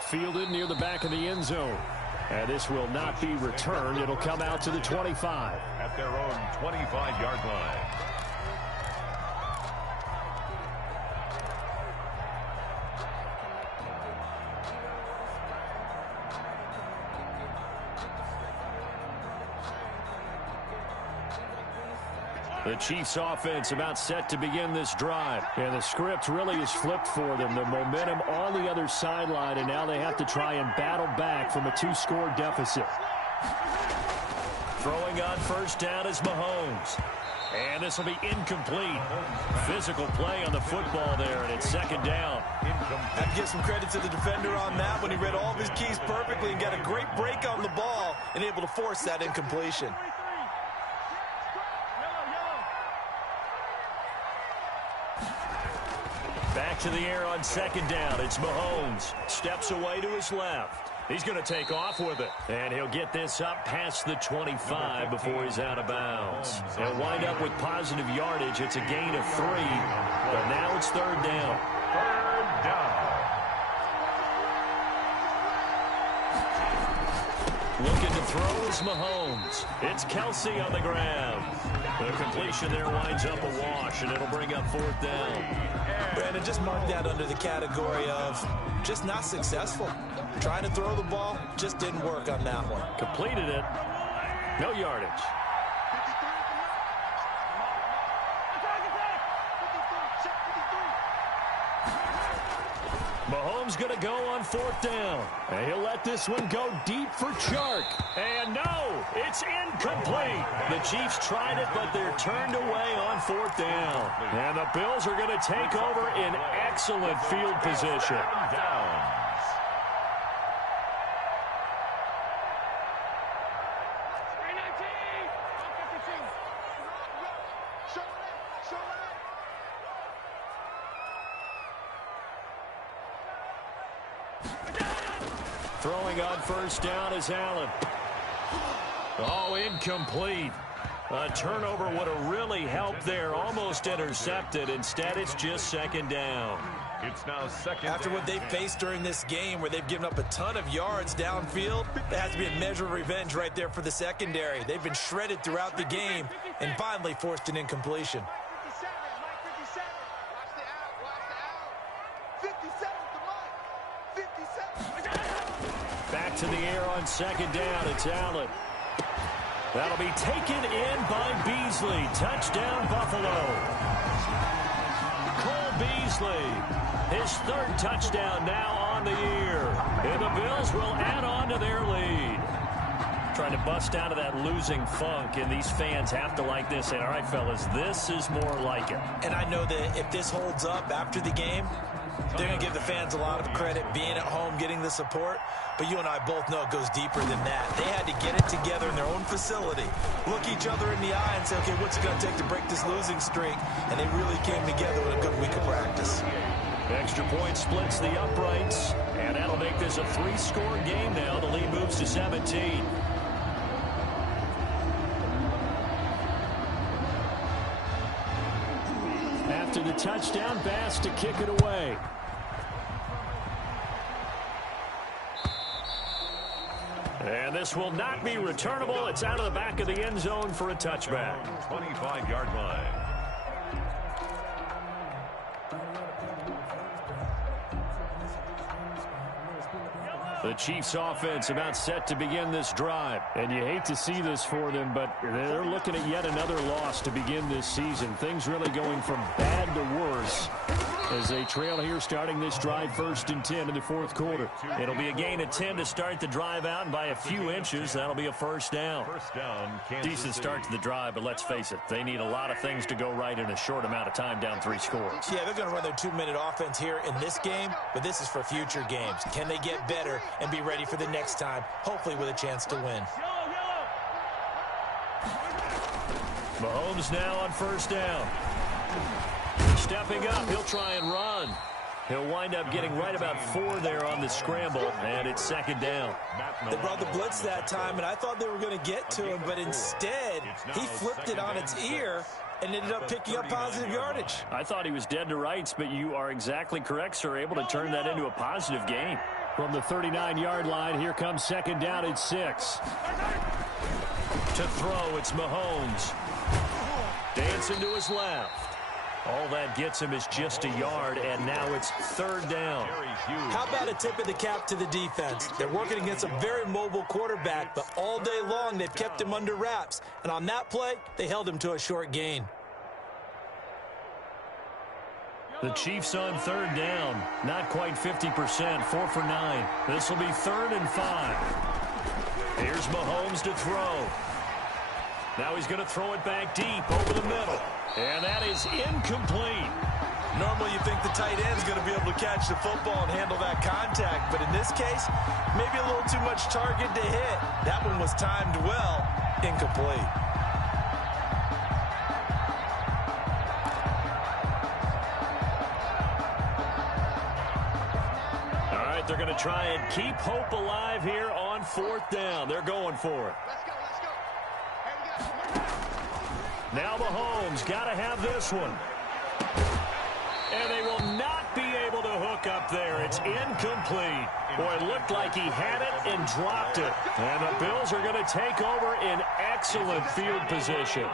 Fielded near the back of the end zone. And this will not be returned. It'll come out to the 25. At their own 25-yard line. The Chiefs offense about set to begin this drive. And the script really is flipped for them. The momentum on the other sideline, and now they have to try and battle back from a 2-score deficit. Throwing on first down is Mahomes. And this will be incomplete. Physical play on the football there, and it's second down. I give some credit to the defender on that when he read all of his keys perfectly and got a great break on the ball and able to force that incompletion. Back to the air on second down. It's Mahomes. Steps away to his left. He's going to take off with it. And he'll get this up past the 25 before he's out of bounds. He'll wind up with positive yardage. It's a gain of 3. But now it's third down. Third down. Looking to throw is Mahomes. It's Kelsey on the ground. The completion there winds up a wash, and it'll bring up fourth down. Brandon, just mark that under the category of just not successful. Trying to throw the ball just didn't work on that one. Completed it. No yardage. Mahomes going to go on fourth down. And he'll let this one go deep for Chark. And no, it's incomplete. The Chiefs tried it, but they're turned away on fourth down. And the Bills are going to take over in excellent field position. Throwing on first down is Allen. Oh, incomplete. A turnover would have really helped there. Almost intercepted. Instead, it's just second down. It's now second. After what they faced during this game where they've given up a ton of yards downfield, there has to be a measure of revenge right there for the secondary. They've been shredded throughout the game and finally forced an incompletion. 57. Watch the out. 57 the mark. 57. Back to the air on second down. It's Allen. That'll be taken in by Beasley. Touchdown, Buffalo. Cole Beasley, his third touchdown now on the year. And the Bills will add on to their lead. Trying to bust out of that losing funk, and these fans have to like this. And all right, fellas, this is more like it. And I know that if this holds up after the game, they're going to give the fans a lot of credit being at home, getting the support. But you and I both know it goes deeper than that. They had to get it together in their own facility, look each other in the eye and say, okay, what's it going to take to break this losing streak? And they really came together with a good week of practice. Extra point splits the uprights, and that'll make this a 3-score game now. The lead moves to 17. After the touchdown, Bass to kick it away. And this will not be returnable. It's out of the back of the end zone for a touchback. 25-yard line. The Chiefs offense about set to begin this drive. And you hate to see this for them, but they're looking at yet another loss to begin this season. Things really going from bad to worse as they trail here starting this drive 1st and 10 in the 4th quarter. It'll be a gain of 10 to start the drive out, and by a few inches, that'll be a 1st down. Decent start to the drive, but let's face it, they need a lot of things to go right in a short amount of time down 3 scores. Yeah, they're going to run their 2-minute offense here in this game, but this is for future games. Can they get better and be ready for the next time, hopefully with a chance to win? Mahomes now on 1st down. Stepping up, he'll try and run. He'll wind up getting right about 4 there on the scramble, and it's 2nd down. They brought the blitz that time, and I thought they were going to get to him, but instead, he flipped it on its ear and ended up picking up positive yardage. I thought he was dead to rights, but you are exactly correct, sir, able to turn that into a positive gain. From the 39-yard line, here comes 2nd down at 6. To throw, it's Mahomes. Dancing to his left. All that gets him is just a yard, and now it's 3rd down. How about a tip of the cap to the defense? They're working against a very mobile quarterback, but all day long they've kept him under wraps. And on that play, they held him to a short gain. The Chiefs on 3rd down. Not quite 50%, 4 for 9. This will be 3rd and 5. Here's Mahomes to throw. Now he's going to throw it back deep over the middle. And that is incomplete. Normally you think the tight end's going to be able to catch the football and handle that contact, but in this case, maybe a little too much target to hit. That one was timed well, incomplete. All right, they're going to try and keep hope alive here on 4th down. They're going for it. Now Mahomes got to have this one. And they will not be able to hook up there. It's incomplete. Boy, it looked like he had it and dropped it. And the Bills are going to take over in excellent field position.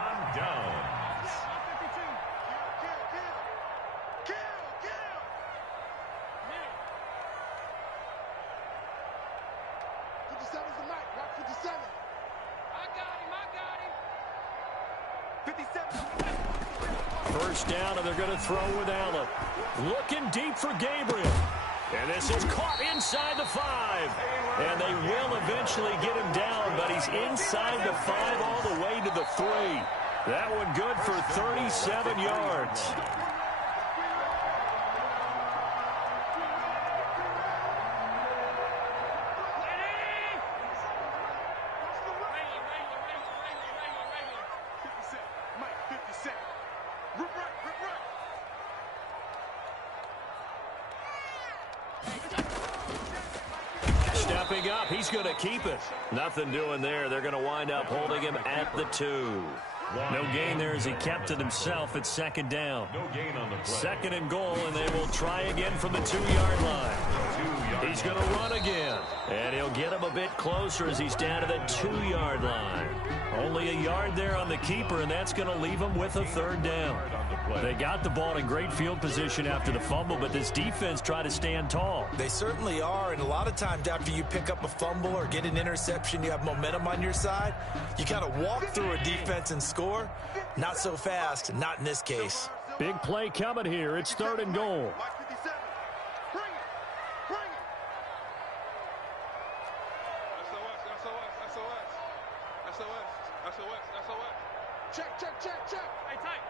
First down, and they're going to throw with Allen. Looking deep for Gabriel. And this is caught inside the 5. And they will eventually get him down, but he's inside the 5 all the way to the 3. That one good for 37 yards. Stepping up, he's going to keep it. Nothing doing there. They're going to wind up holding him at the 2. No gain there as he kept it himself at 2nd down. No gain on the play. 2nd and goal, and they will try again from the 2-yard line. He's going to run again, and he'll get him a bit closer as he's down to the 2-yard line. Only a yard there on the keeper, and that's going to leave him with a 3rd down. They got the ball in great field position after the fumble, but this defense tried to stand tall. They certainly are, and a lot of times after you pick up a fumble or get an interception, you have momentum on your side. You kind of walk through a defense and score. Not so fast, not in this case. Big play coming here. It's 3rd and goal. Check. Hey, tight.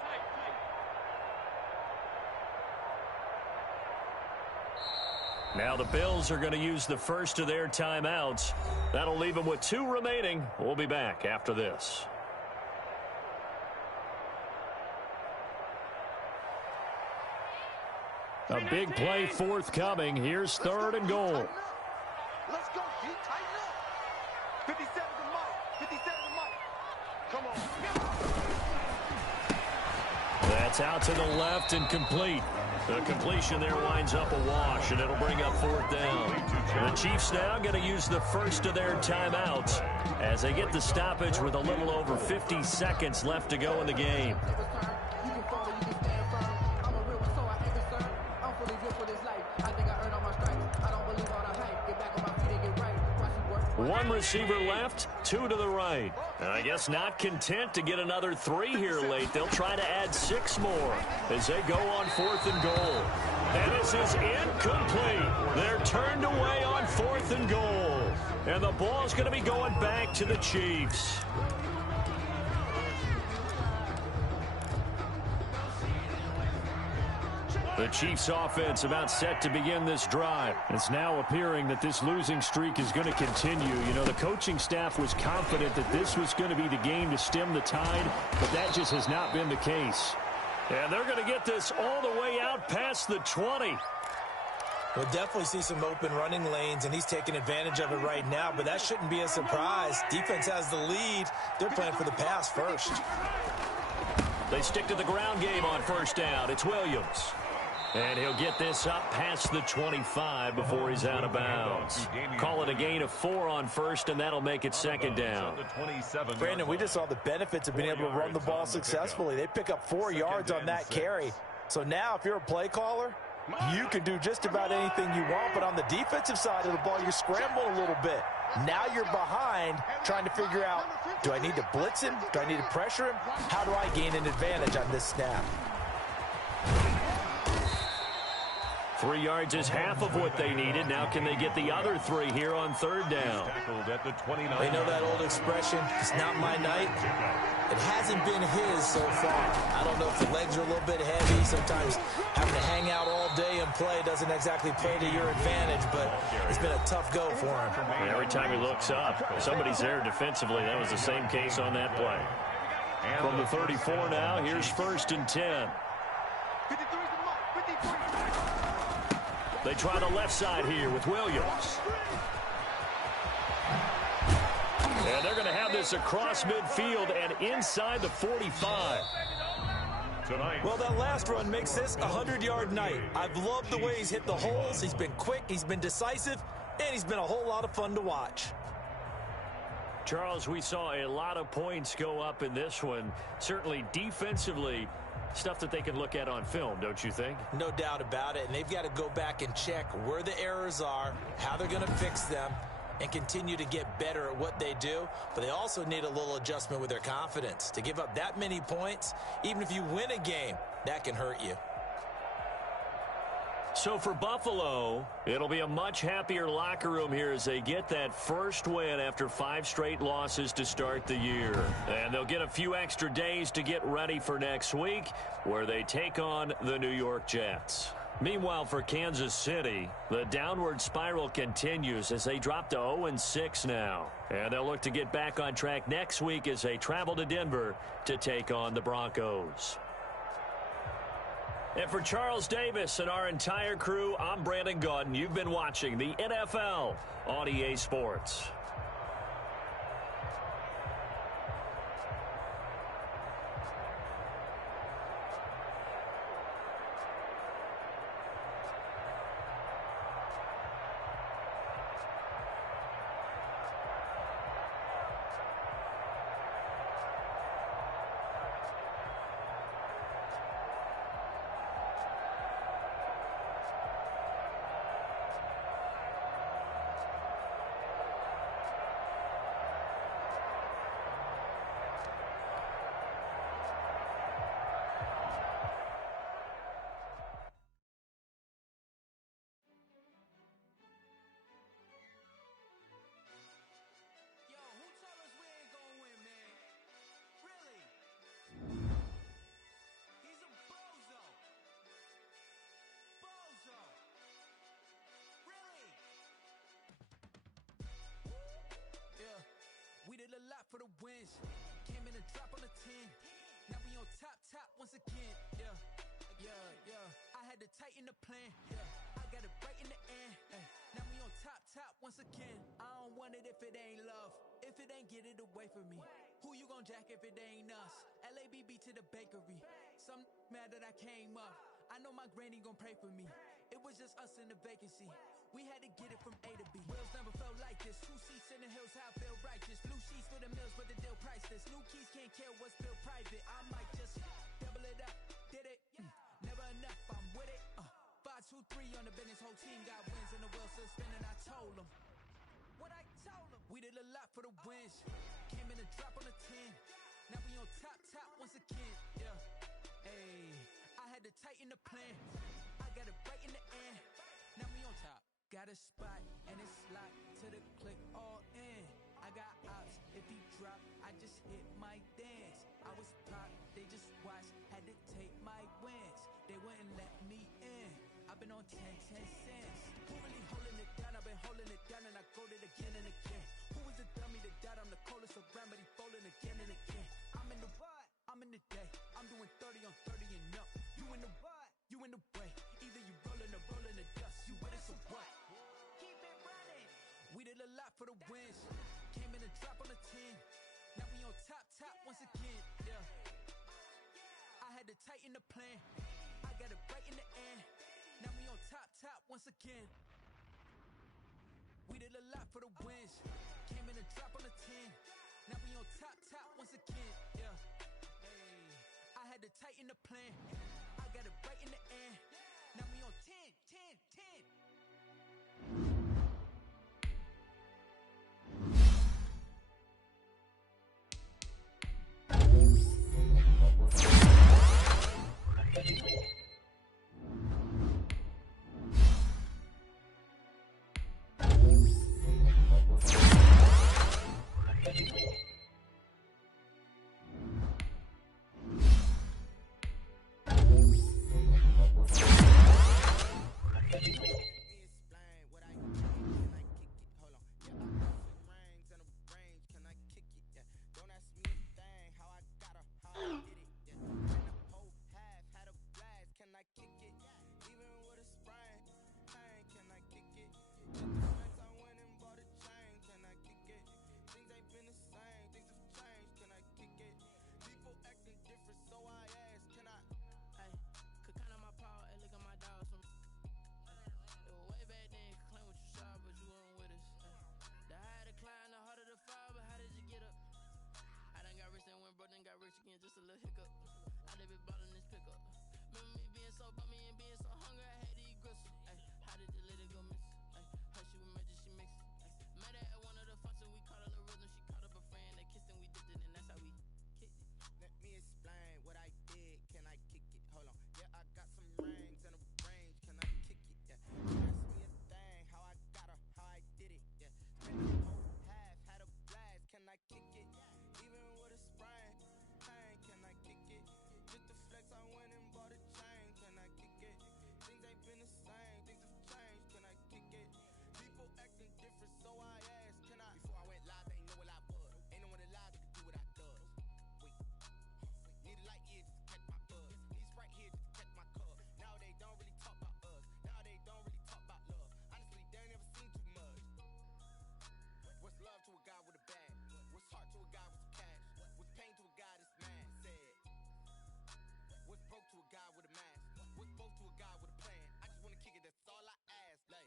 Now the Bills are going to use the first of their timeouts. That'll leave them with 2 remaining. We'll be back after this. A big play forthcoming. Here's 3rd and goal. Let's go, G. Tighten up. 57 to Mike. 57 to Mike. Come on. That's out to the left and complete. The completion there winds up a wash, and it'll bring up 4th down. The Chiefs now going to use the first of their timeouts as they get the stoppage with a little over 50 seconds left to go in the game. One receiver left, two to the right. And I guess not content to get another 3 here late. They'll try to add 6 more as they go on 4th and goal. And this is incomplete. They're turned away on 4th and goal. And the ball's going to be going back to the Chiefs. The Chiefs offense about set to begin this drive. It's now appearing that this losing streak is going to continue. You know, the coaching staff was confident that this was going to be the game to stem the tide, but that just has not been the case. And they're going to get this all the way out past the 20. We'll definitely see some open running lanes, and he's taking advantage of it right now, but that shouldn't be a surprise. Defense has the lead. They're playing for the pass first. They stick to the ground game on 1st down. It's Williams. And he'll get this up past the 25 before he's out of bounds. Call it a gain of 4 on 1st, and that'll make it 2nd down. Brandon, we just saw the benefits of being able to run the ball successfully. They pick up 4 yards on that carry. So now if you're a play caller, you can do just about anything you want, but on the defensive side of the ball, you're scrambling a little bit. Now you're behind trying to figure out, do I need to blitz him? Do I need to pressure him? How do I gain an advantage on this snap? 3 yards is half of what they needed. Now can they get the other 3 here on 3rd down? They know that old expression, it's not my night. It hasn't been his so far. I don't know if the legs are a little bit heavy. Sometimes having to hang out all day and play doesn't exactly play to your advantage, but it's been a tough go for him. And every time he looks up, somebody's there defensively. That was the same case on that play. From the 34 now, here's 1st and 10. They try the left side here with Williams. And they're going to have this across midfield and inside the 45. Well, that last run makes this a 100-yard night. I've loved the way he's hit the holes. He's been quick, he's been decisive, and he's been a whole lot of fun to watch. Charles, we saw a lot of points go up in this one. Certainly defensively, stuff that they can look at on film, don't you think? No doubt about it, and they've got to go back and check where the errors are, how they're going to fix them, and continue to get better at what they do. But they also need a little adjustment with their confidence. To give up that many points, even if you win a game, that can hurt you. So for Buffalo, it'll be a much happier locker room here as they get that first win after 5 straight losses to start the year. And they'll get a few extra days to get ready for next week, where they take on the New York Jets. Meanwhile, for Kansas City, the downward spiral continues as they drop to 0-6 now. And they'll look to get back on track next week as they travel to Denver to take on the Broncos. And for Charles Davis and our entire crew, I'm Brandon Gaudin. You've been watching the NFL on EA Sports. A lot for the wins. Came in and drop on the 10. Now we on top once again. Yeah. I had to tighten the plan. Yeah. I got it right in the end. Now we on top once again. I don't want it if it ain't love. If it ain't, get it away from me. Who you gon' jack if it ain't us? LABB to the bakery. Some mad that I came up. I know my granny gon' pray for me. It was just us in the vacancy. We had to get it from A to B. Wheels never felt like this. 2 seats in the hills, how I feel righteous. Blue sheets for the mills, but the deal priceless. New keys can't care what's built private. I might just double it up. Did it? Never enough, I'm with it. 5, 2, 3 on the business. Whole team got wins and the wheels still spinning. I told them what I told them. We did a lot for the wins. Came in a drop on a 10. Now we on top once again. Yeah. Hey, I had to tighten the plan. I got it right in the end. Now we on top. Got a spot and it's locked to the click all in. I got ops, if he drop, I just hit my dance. I was pop, they just watched, had to take my wins. They wouldn't let me in. I've been on 10 cents. Who really holding it down? I've been holding it down and I go it again and again. Who was the dummy that died? I'm the coldest around, but he falling again and again. I'm in the what? I'm in the day. I'm doing 30 on 30 and up. You in the what? You in the way. Either you rolling the dust. You with us or what? Keep it running. We did a lot for the wins. Came in a drop on a 10. Now we on top once again. Yeah. I had to tighten the plan. I got it right in the end. Now we on top once again. We did a lot for the wins. Came in a drop on a 10. Now we on top once again. Yeah. Hey, I had to tighten the plan. I got it right in the end. Now we on 10. Got rich again, just a little hiccup. I done been ballin' this pickup. Remember me being so bummy and being so hungry, I had to eat gristle. Ay, how did the lady go miss? Ay, how she was magic, she mixed. Met her at one of the functions, we caught her the rhythm. She caught up a friend, they kissed and we dipped it, and that's how we kicked it. Let me explain what I did, can I kick it? Hold on, yeah, I got some rings and a range, can I kick it? Yeah, ask me a thing, how I got her, how I did it. Yeah, spent the whole half, had a blast, can I kick it? Even with a sprain. Can I kick it? Just the flex, I went and bought a chain. Can I kick it? Things ain't been the same, things have changed. Can I kick it? People acting different, so I asked, can I? Before I went live, they ain't know what I was. Ain't no one alive that could do what I does. Wait, need a light here just to catch my buzz. Need Sprite here just to catch my cup. Now they don't really talk about us. Now they don't really talk about love. Honestly, they ain't never seen too much. What's love to a guy with a bag? What's heart to a guy with some cash? What's pain to a guy that's mad? Said. What's broke to a guy with a mask? What's broke to a guy with a plan? I just wanna kick it, that's all I ask. Like,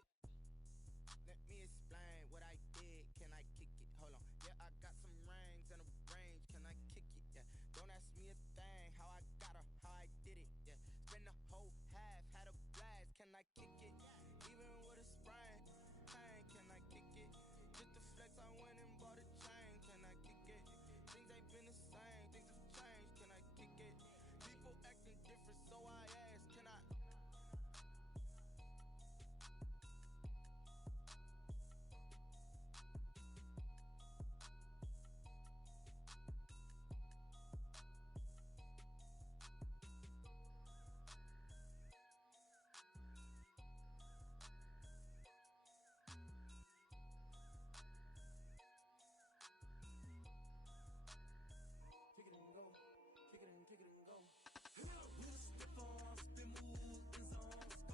let me explain what I did. Can I kick it? Hold on. Yeah, I got some rings and a range. Can I kick it? Yeah. Don't ask me a thing. How I got her, how I did it. Yeah. Spend the whole half, had a blast. Can I kick it? Even with a sprain. Pain, can I kick it? Just the flex, I went and bought a chain. Can I kick it? Things ain't been the same, things have changed. Can I kick it? People acting different, so I asked, can I? Kick it and go. Kick it and go. We'll slip on, spin, move in zones.